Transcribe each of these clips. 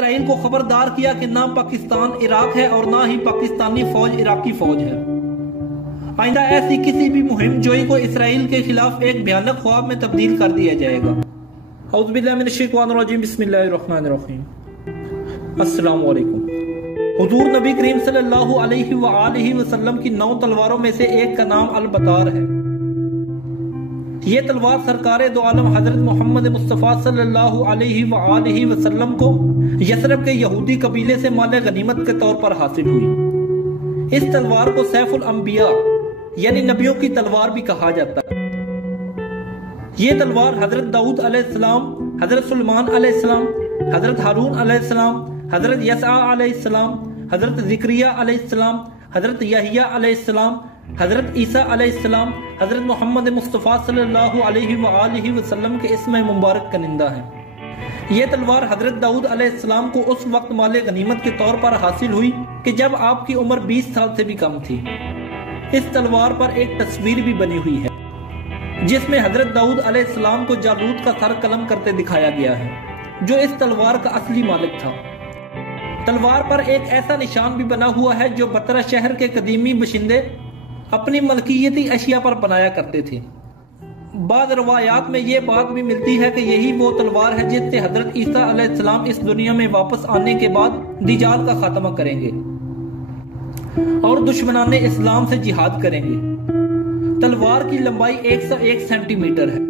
اسرائیل کو خبردار کیا کہ نہ پاکستان عراق ہے اور نہ ہی پاکستانی فوج عراقی فوج ہے۔ آئندہ ایسی کسی بھی مہم جوئی کو اسرائیل کے خلاف ایک بھیانک خواب میں تبدیل کر دیا جائے گا۔ اعوذ باللہ من الشیطان الرجیم، بسم اللہ الرحمن الرحیم۔ السلام علیکم۔ حضور نبی کریم صلی اللہ علیہ وآلہ وسلم کی 9 تلواروں میں سے ایک کا نام البتار ہے۔ یہ تلوار سرکار دو عالم حضرت محمد مصطفیٰ صلی اللہ علیہ وآلہ وسلم کو یثرب کے یہودی قبیلے سے مال غنیمت کے طور پر حاصل ہوئی۔ اس تلوار کو سیف الانبیاء یعنی نبیوں کی تلوار بھی کہا جاتا ہے۔ یہ تلوار حضرت داؤد علیہ السلام، حضرت سلیمان علیہ السلام، حضرت ہارون علیہ السلام، حضرت یسع علیہ السلام، حضرت زکریا علیہ السلام، حضرت یحییٰ علیہ السلام، حضرت عیسیٰ علیہ السلام، حضرت محمد مصطفیٰ صلی اللہ علیہ وآلہ وسلم کے اسم مبارک کنندہ ہے۔ یہ تلوار حضرت داؤد علیہ السلام کو اس وقت مال غنیمت کے طور پر حاصل ہوئی کہ جب آپ کی عمر 20 سال سے بھی کم تھی۔ اس تلوار پر ایک تصویر بھی بنی ہوئی ہے جس میں حضرت داؤد علیہ السلام کو جالوت کا سر قلم کرتے دکھایا گیا ہے جو اس تلوار کا اصلی مالک تھا۔ تلوار پر ایک ایسا نشان بھی بنا ہوا ہے جو بترا شہر کے قدیمی باشندے اپنی ملکیتی اشیاء پر بنایا کرتے تھے۔ بعض روایات میں یہ بات بھی ملتی ہے کہ یہی وہ تلوار ہے جس سے حضرت عیسیٰ علیہ السلام اس دنیا میں واپس آنے کے بعد دجال کا خاتمہ کریں گے اور دشمنان اسلام سے جہاد کریں گے۔ تلوار کی لمبائی 101 سینٹی میٹر ہے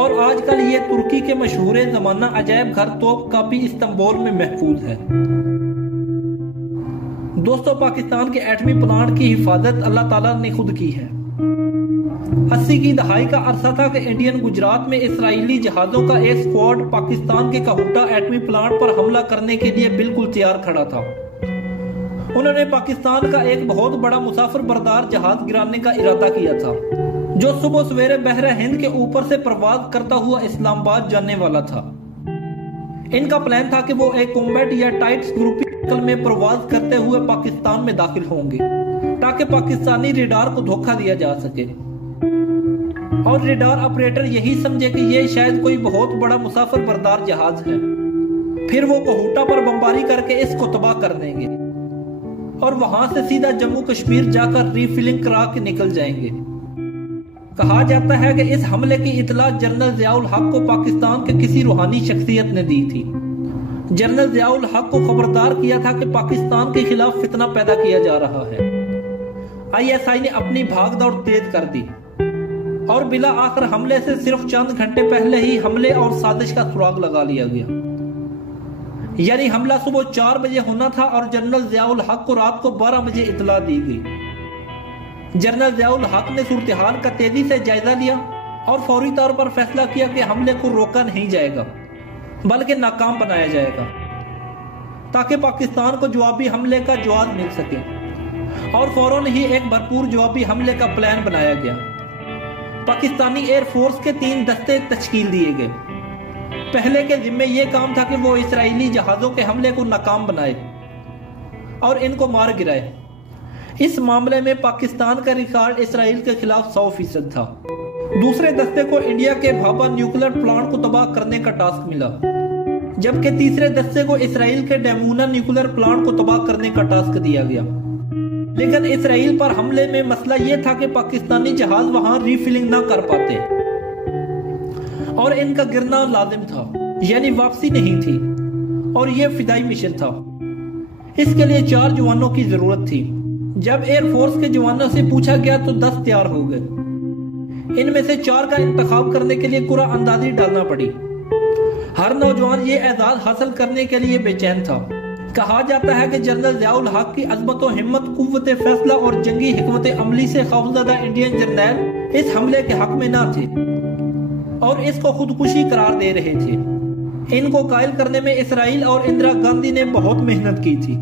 اور آج کل یہ ترکی کے مشہور زمانہ عجائب گھر توپ کاپی استنبول میں محفوظ ہے۔ دوستو، پاکستان کے ایٹمی پلانٹ کی حفاظت اللہ تعالیٰ نے خود کی ہے۔ 80 کی دہائی کا عرصہ تھا کہ انڈین گجرات میں اسرائیلی جہازوں کا ایک سکواڈ پاکستان کے کہوٹہ ایٹمی پلانٹ پر حملہ کرنے کے لیے بالکل تیار کھڑا تھا۔ انہوں نے پاکستان کا ایک بہت بڑا مسافر بردار جہاز گرانے کا ارادہ کیا تھا جو صبح سویرے بحر ہند کے اوپر سے پرواز کرتا ہوا اسلام آباد جانے والا تھا۔ ان کا پلان تھا کہ وہ ایک کومبیٹ یا ٹائٹس گروپی شکل میں پرواز کرتے ہوئے پاکستان میں داخل ہوں گے تاکہ پاکستانی ریڈار کو دھوکہ دیا جا سکے اور ریڈار آپریٹر یہی سمجھے کہ یہ شاید کوئی بہت بڑا مسافر بردار جہاز ہے۔ پھر وہ کوہوٹا پر بمباری کر کے اس کو تباہ کر دیں گے اور وہاں سے سیدھا جموں کشمیر جا کر ری فلنگ کرا کے نکل جائیں گے۔ کہا جاتا ہے کہ اس حملے کی اطلاع جنرل ضیاء الحق کو پاکستان کے کسی روحانی شخصیت نے دی تھی۔ جنرل ضیاء الحق کو خبردار کیا تھا کہ پاکستان کے خلاف فتنہ پیدا کیا جا رہا ہے۔ ISI نے اپنی بھاگ دوڑ تیز کر دی اور بلا آخر حملے سے صرف چند گھنٹے پہلے ہی حملے اور سازش کا سراغ لگا لیا گیا۔ یعنی حملہ صبح 4 بجے ہونا تھا اور جنرل ضیاء الحق کو رات کو 12 بجے اطلاع دی گئی۔ جنرل ضیاء الحق نے صورتحال کا تیزی سے جائزہ لیا اور فوری طور پر فیصلہ کیا کہ حملے کو روکا نہیں جائے گا بلکہ ناکام بنایا جائے گا تاکہ پاکستان کو جوابی حملے کا جواز مل سکے، اور فوراً ہی ایک بھرپور جوابی حملے کا پلان بنایا گیا۔ پاکستانی ایئر فورس کے 3 دستے تشکیل دیے گئے۔ پہلے کے ذمے یہ کام تھا کہ وہ اسرائیلی جہازوں کے حملے کو ناکام بنائے اور ان کو مار گرائے۔ اس معاملے میں پاکستان کا ریکارڈ اسرائیل کے خلاف 100% تھا۔ دوسرے دستے کو انڈیا کے بھابا نیوکلیر پلانٹ کو تباہ کرنے کا ٹاسک ملا، جبکہ تیسرے دستے کو اسرائیل کے ڈیمونا نیوکلیر پلانٹ کو تباہ کرنے کا ٹاسک دیا گیا۔ لیکن اسرائیل پر حملے میں مسئلہ یہ تھا کہ پاکستانی جہاز وہاں ری فلنگ نہ کر پاتے اور ان کا گرنا لازم تھا، یعنی واپسی نہیں تھی، اور یہ فدائی مشن تھا۔ اس کے لیے 4 جوانوں کی ضرورت تھی۔ جب ایئر فورس کے جوانوں سے پوچھا گیا تو 10 تیار ہو گئے۔ ان میں سے 4 کا انتخاب کرنے کے لیے قرعہ اندازی ڈالنا پڑی۔ ہر نوجوان یہ اعزاز حاصل کرنے کے لیے بے چین تھا۔ کہا جاتا ہے کہ جنرل ضیاء الحق کی عظمت و ہمت، قوت فیصلہ اور جنگی حکمت عملی سے خوفزدہ انڈین جرنیل اس حملے کے حق میں نہ تھے اور اس کو خودکشی قرار دے رہے تھے۔ ان کو قائل کرنے میں اسرائیل اور اندرا گاندھی نے بہت محنت کی تھی۔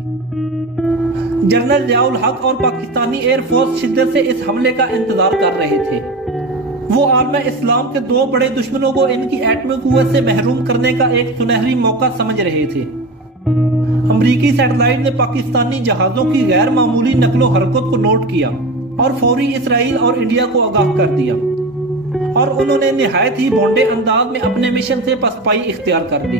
جنرل ضیاء الحق اور پاکستانی ایئر فورس شدت سے اس حملے کا انتظار کر رہے تھے۔ وہ عالم اسلام کے 2 بڑے دشمنوں کو ان کی ایٹمی قوت سے محروم کرنے کا ایک سنہری موقع سمجھ رہے تھے۔ امریکی سیٹلائٹ نے پاکستانی جہازوں کی غیر معمولی نقل و حرکت کو نوٹ کیا اور فوری اسرائیل اور انڈیا کو آگاہ کر دیا، اور انہوں نے نہایت ہی بھونڈے انداز میں اپنے مشن سے پسپائی اختیار کر دی۔